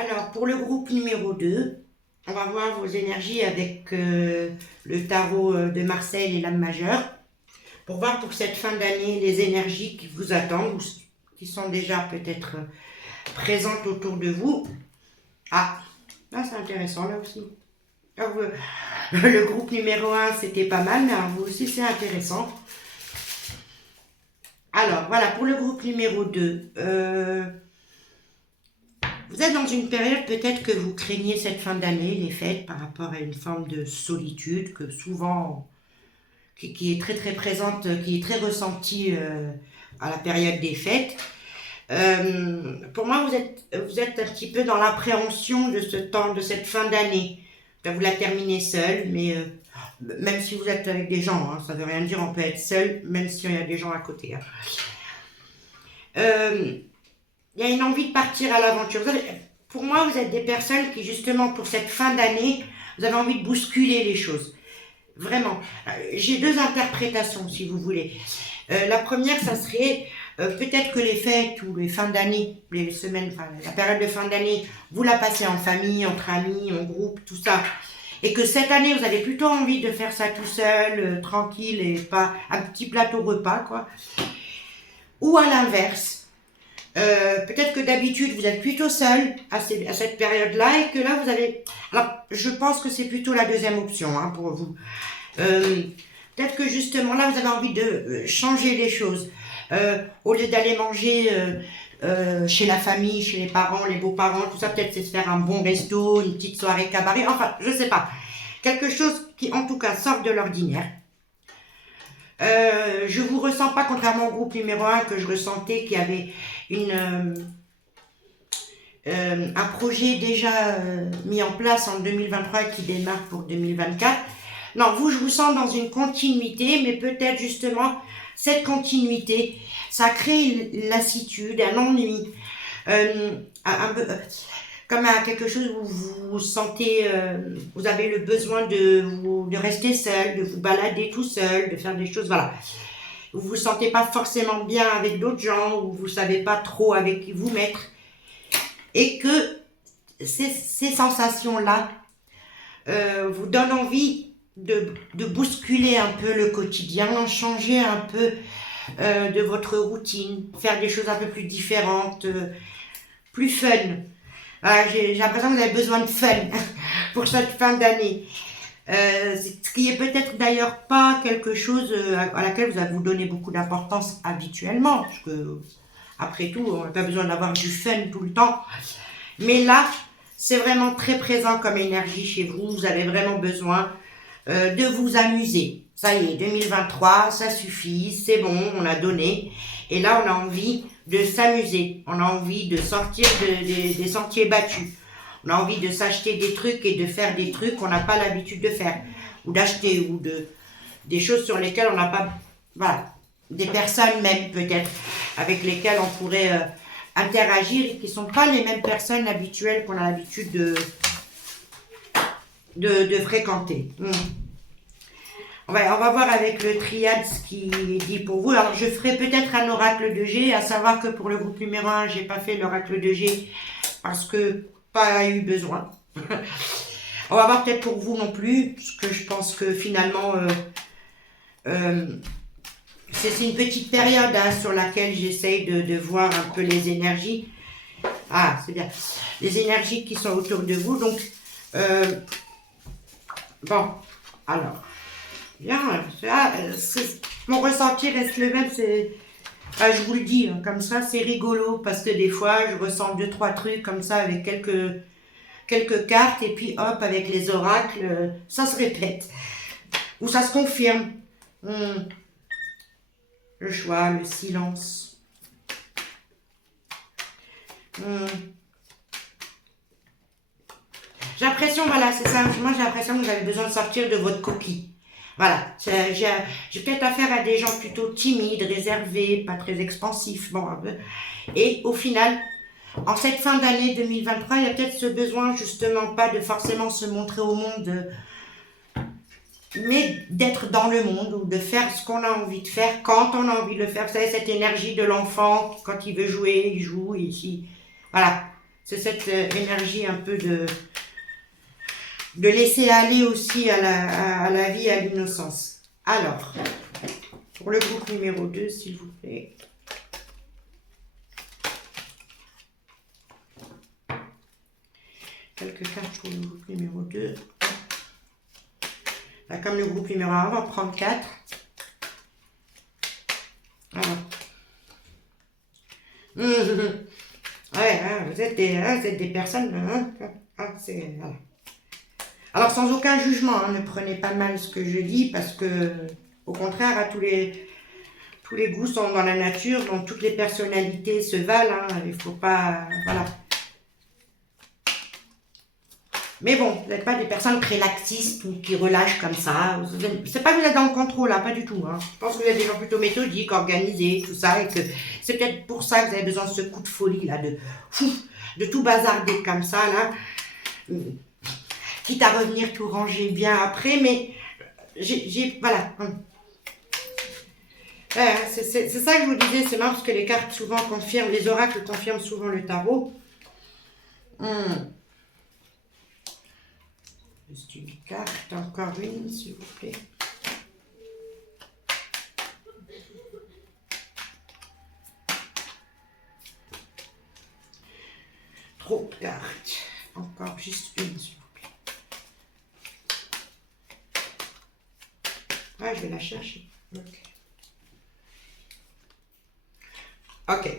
Alors, pour le groupe numéro 2, on va voir vos énergies avec le tarot de Marseille et l'âme majeure. Pour voir pour cette fin d'année les énergies qui vous attendent ou qui sont déjà peut-être présentes autour de vous. Ah, là c'est intéressant là aussi. Alors, le groupe numéro 1 c'était pas mal, mais vous aussi c'est intéressant. Alors voilà, pour le groupe numéro 2, vous êtes dans une période peut-être que vous craignez cette fin d'année, les fêtes, par rapport à une forme de solitude que souvent, qui est très très présente, qui est très ressentie à la période des fêtes. Pour moi, vous êtes un petit peu dans l'appréhension de ce temps, de cette fin d'année. Vous la terminez seul, mais même si vous êtes avec des gens, ça ne veut rien dire, on peut être seul, même s'il y a des gens à côté. Il y a une envie de partir à l'aventure. Pour moi, vous êtes des personnes qui, justement, pour cette fin d'année, vous avez envie de bousculer les choses. Vraiment. J'ai deux interprétations, si vous voulez. La première, ça serait peut-être que les fêtes ou les fins d'année, les semaines, enfin, la période de fin d'année, vous la passez en famille, entre amis, en groupe, tout ça. Et que cette année, vous avez plutôt envie de faire ça tout seul, tranquille, et pas un petit plateau repas, quoi. Ou à l'inverse. Peut-être que d'habitude vous êtes plutôt seul à cette période-là et que là vous avez... Alors je pense que c'est plutôt la deuxième option pour vous. Peut-être que justement là vous avez envie de changer les choses. Au lieu d'aller manger chez la famille, chez les parents, les beaux-parents, tout ça, peut-être c'est se faire un bon resto, une petite soirée cabaret, enfin je sais pas. Quelque chose qui en tout cas sort de l'ordinaire. Je vous ressens pas, contrairement au groupe numéro 1 que je ressentais qu'il y avait un projet déjà mis en place en 2023 qui démarre pour 2024. Non, vous, je vous sens dans une continuité, mais peut-être justement cette continuité, ça crée une lassitude, un ennui, comme à quelque chose où vous vous sentez, vous avez le besoin de rester seul, de vous balader tout seul, de faire des choses, voilà. Vous vous sentez pas forcément bien avec d'autres gens, ou vous savez pas trop avec qui vous mettre. Et que ces sensations-là vous donnent envie de bousculer un peu le quotidien, changer un peu de votre routine, faire des choses un peu plus différentes, plus fun. Voilà, j'ai l'impression que vous avez besoin de fun pour cette fin d'année. Ce qui est peut-être d'ailleurs pas quelque chose à laquelle vous allez vous donner beaucoup d'importance habituellement, parce que après tout, on n'a pas besoin d'avoir du fun tout le temps. Mais là, c'est vraiment très présent comme énergie chez vous. Vous avez vraiment besoin de vous amuser. Ça y est, 2023, ça suffit, c'est bon, on a donné. Et là, on a envie de s'amuser. On a envie de sortir des sentiers battus. On a envie de s'acheter des trucs et de faire des trucs qu'on n'a pas l'habitude de faire. Ou d'acheter, ou des choses sur lesquelles on n'a pas... Voilà. Des personnes même, peut-être, avec lesquelles on pourrait interagir et qui ne sont pas les mêmes personnes habituelles qu'on a l'habitude de fréquenter. On va voir avec le triade ce qui dit pour vous. Alors, je ferai peut-être un oracle de G, à savoir que pour le groupe numéro 1, je n'ai pas fait l'oracle de G parce que pas eu besoin. On va voir peut-être pour vous non plus, parce que je pense que finalement, c'est une petite période sur laquelle j'essaye de voir un peu les énergies. Ah, c'est bien. Les énergies qui sont autour de vous. Donc, bon, alors, bien, mon ressenti reste le même. Je vous le dis, comme ça, c'est rigolo, parce que des fois, je ressens 2-3 trucs comme ça avec quelques cartes, et puis hop, avec les oracles, ça se répète. Ou ça se confirme. Le choix, le silence. J'ai l'impression, voilà, c'est ça. Moi, j'ai l'impression que vous avez besoin de sortir de votre coquille. Voilà. J'ai peut-être affaire à des gens plutôt timides, réservés, pas très expansifs. Bon, et au final, en cette fin d'année 2023, il y a peut-être ce besoin, justement, pas de forcément se montrer au monde, mais d'être dans le monde ou de faire ce qu'on a envie de faire quand on a envie de le faire. Vous savez, cette énergie de l'enfant, quand il veut jouer, il joue, ici. Voilà. C'est cette énergie un peu de laisser aller aussi à la vie, à l'innocence. Alors, pour le groupe numéro 2, s'il vous plaît. Quelques cartes pour le groupe numéro 2. Là, comme le groupe numéro 1, on va prendre 4. Voilà. Ouais, hein, vous êtes des personnes... voilà. Alors, sans aucun jugement, hein, ne prenez pas mal ce que je dis, parce que, au contraire, à tous les goûts sont dans la nature, donc toutes les personnalités se valent, hein, il ne faut pas... Voilà. Mais bon, vous n'êtes pas des personnes très laxistes ou qui relâchent comme ça. C'est pas que vous êtes dans le contrôle, hein, pas du tout. Hein. Je pense que vous êtes des gens plutôt méthodiques, organisés, tout ça, et que c'est peut-être pour ça que vous avez besoin de ce coup de folie, là, de tout bazarder comme ça, là. Quitte à revenir tout ranger bien après, mais voilà. C'est ça que je vous disais, c'est marrant parce que les cartes souvent confirment, les oracles confirment souvent le tarot. Juste une carte, encore une, s'il vous plaît. Trop de cartes. Encore juste une, s'il vous plaît. Ouais, je vais la chercher. Ok.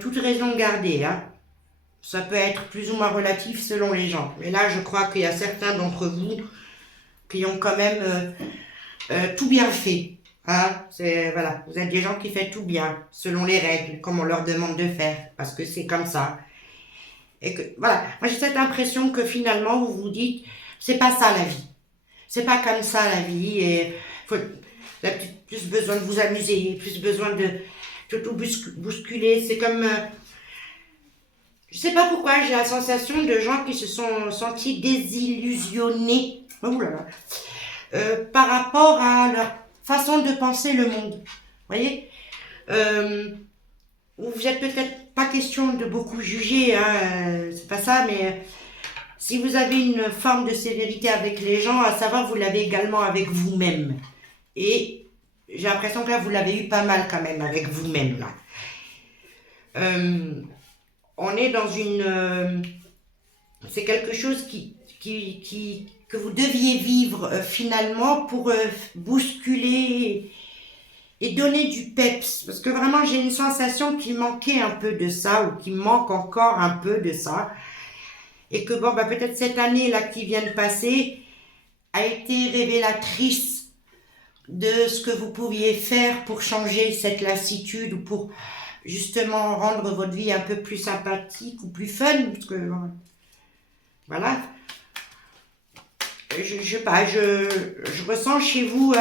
Toute raison gardée, hein. Ça peut être plus ou moins relatif selon les gens. Mais là, je crois qu'il y a certains d'entre vous qui ont quand même tout bien fait. Hein. Voilà. Vous êtes des gens qui font tout bien, selon les règles, comme on leur demande de faire, parce que c'est comme ça. Et que, voilà. Moi, j'ai cette impression que finalement, vous vous dites, c'est pas ça la vie. C'est pas comme ça la vie. Et vous avez plus besoin de vous amuser, plus besoin de tout bousculer. C'est comme... je sais pas pourquoi, j'ai la sensation de gens qui se sont sentis désillusionnés par rapport à leur façon de penser le monde. Vous voyez, vous êtes peut-être pas question de beaucoup juger, hein, c'est pas ça, mais si vous avez une forme de sévérité avec les gens, à savoir, vous l'avez également avec vous-même. Et j'ai l'impression que là, vous l'avez eu pas mal quand même avec vous-même, là. On est dans une... c'est quelque chose que vous deviez vivre finalement pour bousculer et donner du peps. Parce que vraiment, j'ai une sensation qu'il manquait un peu de ça, ou qu'il manque encore un peu de ça. Et que bon, peut-être cette année là qui vient de passer a été révélatrice de ce que vous pouviez faire pour changer cette lassitude, ou pour justement rendre votre vie un peu plus sympathique ou plus fun, parce que voilà, je ressens chez vous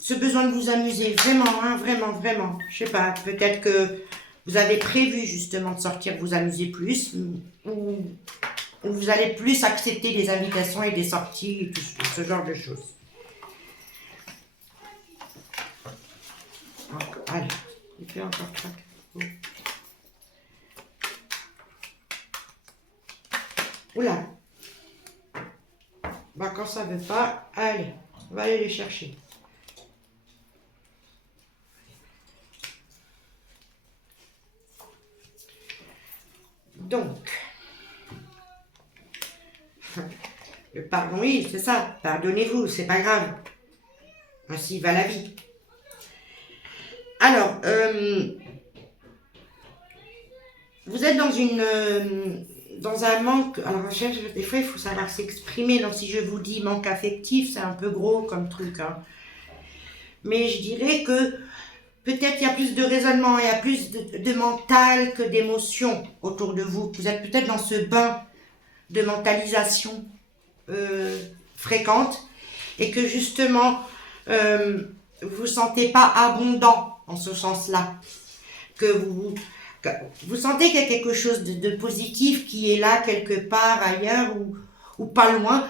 ce besoin de vous amuser, vraiment, hein, vraiment, je sais pas, peut-être que vous avez prévu justement de sortir, vous amuser plus, ou vous allez plus accepter des invitations et des sorties, et tout ce genre de choses. Allez. Il fait encore 3. Oula. Quand ça veut pas, allez, on va aller les chercher. Donc, le pardon, oui, c'est ça. Pardonnez-vous, c'est pas grave. Ainsi va la vie. Alors, vous êtes dans un manque. Alors, des fois, il faut savoir s'exprimer. Donc, si je vous dis manque affectif, c'est un peu gros comme truc. Hein. Mais je dirais que peut-être il y a plus de raisonnement, il y a plus de mental que d'émotion autour de vous. Vous êtes peut-être dans ce bain de mentalisation fréquente, et que justement, vous vous sentez pas abondant en ce sens-là, que vous sentez qu'il y a quelque chose de positif qui est là quelque part ailleurs ou pas loin,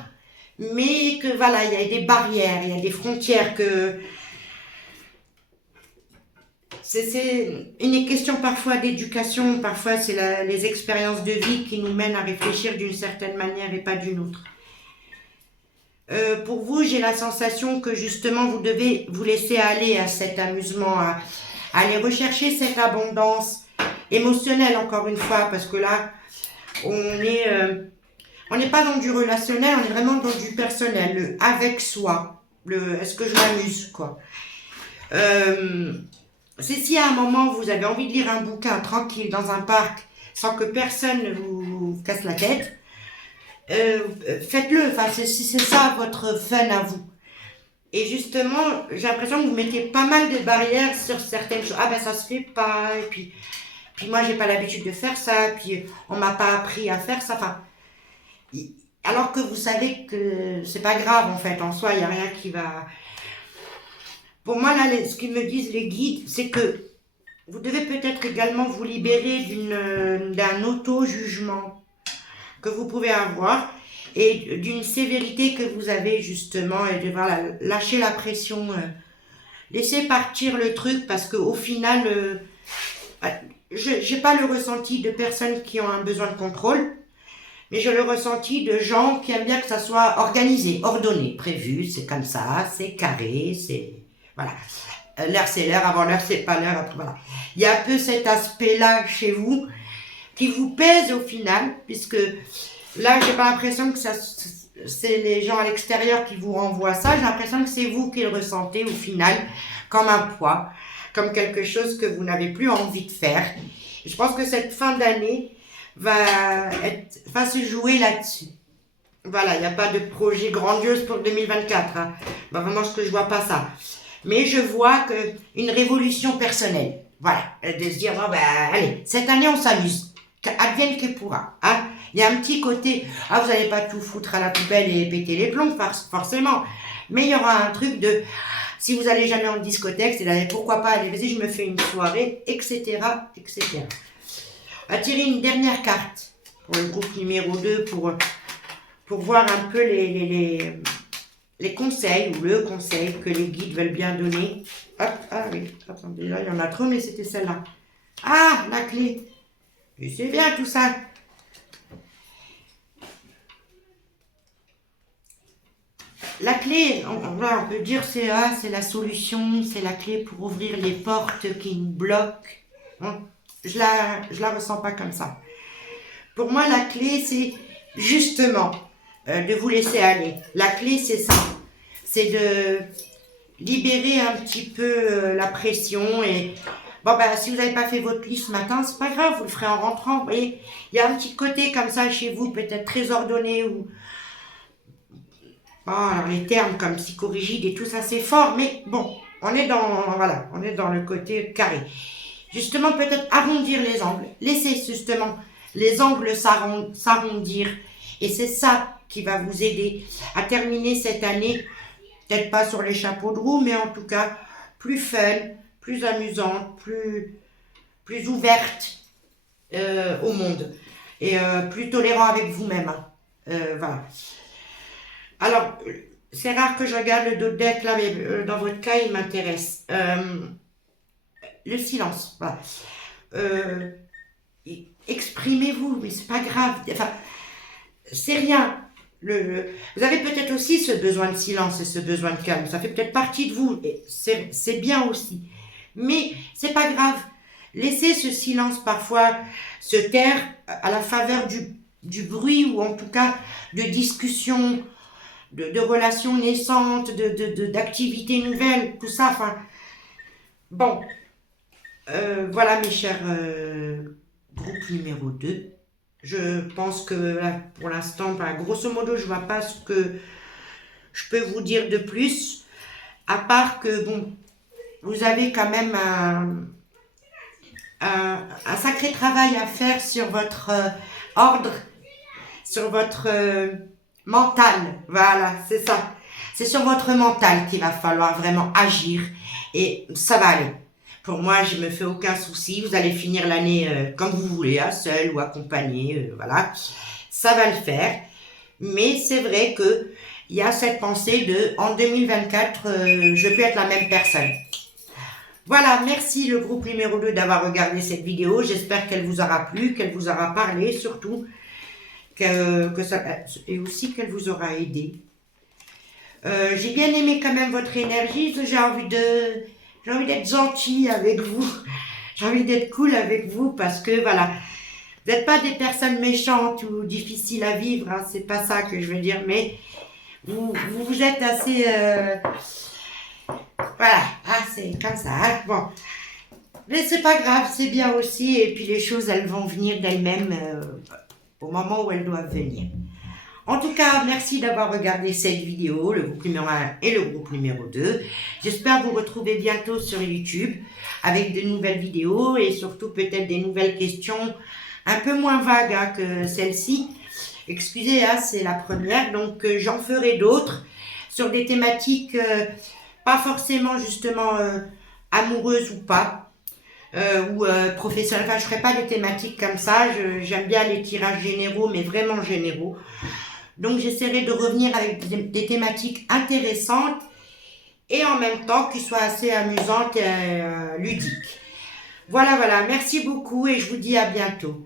mais que voilà, il y a des barrières, il y a des frontières, que C'est une question parfois d'éducation, parfois c'est les expériences de vie qui nous mènent à réfléchir d'une certaine manière et pas d'une autre. Pour vous, j'ai la sensation que justement vous devez vous laisser aller à cet amusement, à aller rechercher cette abondance émotionnelle encore une fois, parce que là, on n'est pas dans du relationnel, on est vraiment dans du personnel, le avec soi, le est-ce que je m'amuse, quoi. C'est si à un moment vous avez envie de lire un bouquin tranquille dans un parc sans que personne ne vous casse la tête, faites-le, enfin, c'est ça votre fun à vous. Et justement, j'ai l'impression que vous mettez pas mal de barrières sur certaines choses. Ah ben ça se fait pas, et puis moi j'ai pas l'habitude de faire ça, puis on m'a pas appris à faire ça, enfin. Alors que vous savez que c'est pas grave en fait, en soi, il n'y a rien qui va... Pour moi, là, ce qu'ils me disent les guides, c'est que vous devez peut-être également vous libérer d'un auto-jugement que vous pouvez avoir et d'une sévérité que vous avez justement, et de voilà, lâcher la pression, laisser partir le truc parce qu'au final, je n'ai pas le ressenti de personnes qui ont un besoin de contrôle. Mais j'ai le ressenti de gens qui aiment bien que ça soit organisé, ordonné, prévu, c'est comme ça, c'est carré, c'est... Voilà. L'heure c'est l'heure, avant l'heure c'est pas l'heure, après voilà. Il y a un peu cet aspect-là chez vous qui vous pèse au final, puisque là j'ai pas l'impression que c'est les gens à l'extérieur qui vous renvoient ça, j'ai l'impression que c'est vous qui le ressentez au final comme un poids, comme quelque chose que vous n'avez plus envie de faire. Et je pense que cette fin d'année va se jouer là-dessus. Voilà, il n'y a pas de projet grandiose pour 2024. Hein. Bah, vraiment, ce que je vois pas ça. Mais je vois une révolution personnelle. Voilà, de se dire, oh, bah, allez, cette année, on s'amuse. Advienne que pourra. Hein. Il y a un petit côté, vous n'allez pas tout foutre à la poubelle et péter les plombs, forcément. Mais il y aura un truc de, si vous allez jamais en discothèque, c'est là, pourquoi pas, allez, vas-y, je me fais une soirée, etc., etc. On va tirer une dernière carte pour le groupe numéro 2 pour voir un peu les conseils ou le conseil que les guides veulent bien donner. Hop, ah oui, attendez, là il y en a trop, mais c'était celle-là. Ah, la clé. Et c'est bien tout ça. La clé, on peut dire c'est la solution, c'est la clé pour ouvrir les portes qui nous bloquent. Je la ressens pas comme ça. Pour moi, la clé, c'est justement de vous laisser aller. La clé, c'est ça. C'est de libérer un petit peu la pression. Et bon, si vous n'avez pas fait votre lit ce matin, c'est pas grave, vous le ferez en rentrant. Vous voyez, il y a un petit côté comme ça chez vous, peut-être très ordonné ou... Bon, alors les termes comme psychorigide et tout ça, c'est fort, mais bon, on est dans le côté carré. Justement, peut-être arrondir les angles. Laissez justement les angles s'arrondir. Et c'est ça qui va vous aider à terminer cette année, peut-être pas sur les chapeaux de roue, mais en tout cas, plus fun, plus amusante, plus ouverte au monde. Et plus tolérant avec vous-même. Voilà. Alors, c'est rare que je regarde le dos de deck là, mais dans votre cas, il m'intéresse. Le silence, voilà. Exprimez-vous, mais c'est pas grave. Enfin, c'est rien. Vous avez peut-être aussi ce besoin de silence et ce besoin de calme. Ça fait peut-être partie de vous. Et c'est bien aussi. Mais c'est pas grave. Laissez ce silence parfois se taire à la faveur du bruit ou en tout cas de discussions, de relations naissantes, d'activités nouvelles, tout ça. Enfin, bon. Voilà mes chers groupe numéro 2. Je pense que là, pour l'instant, grosso modo, je vois pas ce que je peux vous dire de plus, à part que, bon, vous avez quand même un sacré travail à faire sur votre ordre, sur votre mental. Voilà, c'est ça. C'est sur votre mental qu'il va falloir vraiment agir et ça va aller. Pour moi, je me fais aucun souci. Vous allez finir l'année comme vous voulez, seul ou accompagné, voilà. Ça va le faire. Mais c'est vrai que il y a cette pensée de, en 2024, je peux être la même personne. Voilà, merci le groupe numéro 2 d'avoir regardé cette vidéo. J'espère qu'elle vous aura plu, qu'elle vous aura parlé surtout, et aussi qu'elle vous aura aidé. J'ai bien aimé quand même votre énergie. J'ai envie d'être gentille avec vous. J'ai envie d'être cool avec vous parce que voilà, vous n'êtes pas des personnes méchantes ou difficiles à vivre. Hein, c'est pas ça que je veux dire, mais vous êtes assez, voilà, ah, c'est comme ça. Hein, bon, mais c'est pas grave, c'est bien aussi. Et puis les choses, elles vont venir d'elles-mêmes au moment où elles doivent venir. En tout cas, merci d'avoir regardé cette vidéo, le groupe numéro 1 et le groupe numéro 2. J'espère vous retrouver bientôt sur YouTube avec de nouvelles vidéos et surtout peut-être des nouvelles questions un peu moins vagues hein, que celle-ci. Excusez, hein, c'est la première, donc j'en ferai d'autres sur des thématiques pas forcément justement amoureuses ou pas. Ou professionnelles, enfin je ne ferai pas des thématiques comme ça, j'aime bien les tirages généraux mais vraiment généraux. Donc j'essaierai de revenir avec des thématiques intéressantes et en même temps qui soient assez amusantes et ludiques. Voilà, merci beaucoup et je vous dis à bientôt.